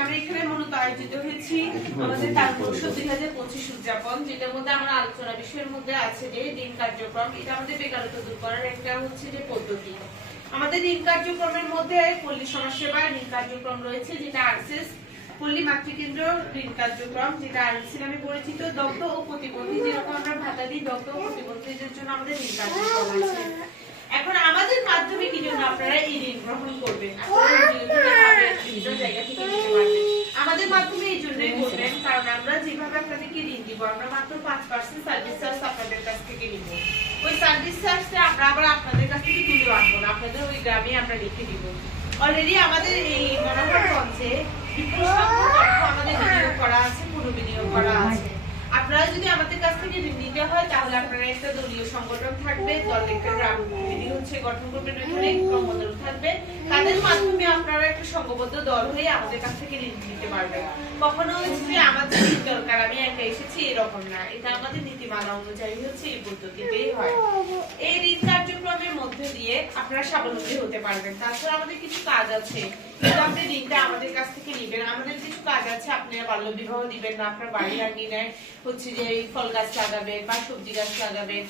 আমরা এখানে মূলত আয়োজিত হয়েছি আমাদের তারুণ্য 2025 উদযাপন, যেটার মধ্যে আমরা আলোচনা বিষয়ের মধ্যে আছে যে ঋণ কার্যক্রম। এটা আমাদের বেকারত্ব দূর করার একটা হচ্ছে যে পদ্ধতি। আমাদের ঋণ কার্যক্রমের মধ্যে পল্লী সমাজসেবা ঋণ কার্যক্রম রয়েছে, যেটা আরসিএস, পল্লী মাতৃকেন্দ্র ঋণ কার্যক্রম, যেটা আরসি নামে পরিচিত। দগ্ধ ও প্রতিবন্ধী, যেরকম আমরা ভাতা দিই, দগ্ধ ও প্রতিবন্ধীদের জন্য আমাদের ঋণ কার্যক্রম আছে। এখন আমাদের মাধ্যমে কি জন্য আপনারা এই ঋণ গ্রহণ করবেন? বিভিন্ন জায়গা থেকে নিতে পারবেন। আমাদের মাধ্যমে এই জন্যই করবেন কারণ আমরা যেভাবে আপনাদেরকে ঋণ দিব, আমরা মাত্র 5% সার্ভিস চার্জ আপনাদের কাছ থেকে নিব। ওই সার্ভিস চার্জটা আমরা আবার আপনাদের কাছ থেকে তুলে আনবো না, আপনাদের ওই গ্রামে আমরা রেখে দিব। অলরেডি আমাদের এই মনোহর মঞ্চে বিপুল সংখ্যক অর্থ আমাদের বিনিয়োগ করা আছে, পুরো বিনিয়োগ করা আছে। আপনারা যদি আমাদের কাছ থেকে ঋণ নিতে হয় তাহলে আপনারা একটা দলীয় সংগঠন থাকবে, দল একটা গ্রাম কমিটি হচ্ছে গঠন করবেন, ওইখানে ক্রমদল থাকবে, তাদের মাধ্যমে আপনারা একটা সংঘবদ্ধ দল হয়ে আমাদের কাছ থেকে ঋণ নিতে পারবেন। কখনো হচ্ছে যে আমাদের ঋণ দরকার, আমি একা এসেছি, এরকম না। এটা আমাদের নীতিমালা অনুযায়ী হচ্ছে এই পদ্ধতিতেই হয়। এই ঋণ কার্যক্রমের মধ্যে দিয়ে আপনারা স্বাবলম্বী হতে পারবেন। তাছাড়া আমাদের কিছু কাজ আছে, আপনি ঋণটা আমাদের কাছ থেকে নিবেন। আমাদের কিছু কাজ আছে, আপনি বাল্য বিবাহ দিবেন না, আপনার বাড়ি আঙ্গিনায় হচ্ছে যে ফল গাছ লাগাবেন বা সবজি গাছ লাগাবেন।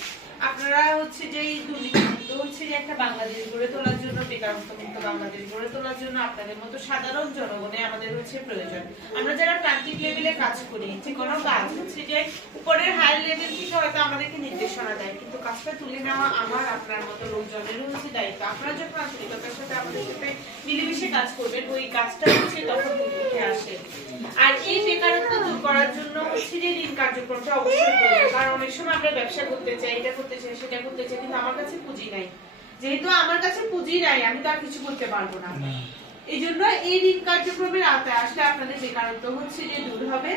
আপনারা হচ্ছে যে দুর্নীতিমুক্ত হচ্ছে যে একটা বাংলাদেশ গড়ে তোলার জন্য, বেকারত্ব মুক্ত বাংলাদেশ গড়ে তোলার জন্য আপনাদের মতো সাধারণ জনগণে আমাদের হচ্ছে প্রয়োজন। আমরা যারা প্রান্তিক লেভেলে কাজ করি, যে কোনো কাজ হচ্ছে যে উপরের হাই লেভেল থেকে হয়তো আমাদেরকে নির্দেশনা দেয়, কিন্তু কাজটা তুলে নেওয়া আমার আপনার মতো লোকজনেরও হচ্ছে দায়িত্ব। আপনারা যখন আন্তরিকতার সাথে আমাদের সাথে মিলেমিশে কাজ করবেন, ওই কাজটা হচ্ছে তখন উঠে আসে। আর এই বেকারত্ব দূর করার জন্য হচ্ছে যে ঋণ কার্যক্রমটা অবশ্যই প্রয়োজন। কারণ অনেক সময় আমরা ব্যবসা করতে চাই, এটা করতে চাই, সেটা করতে চাই, কিন্তু আমার কাছে পুঁজি নাই। যেহেতু আমার কাছে পুঁজি নাই, আমি তো আর কিছু করতে পারবো না। এই জন্য এই ঋণ কার্যক্রমের আওতায় আসলে আপনাদের বেকারত্ব হচ্ছে যে দূর হবে।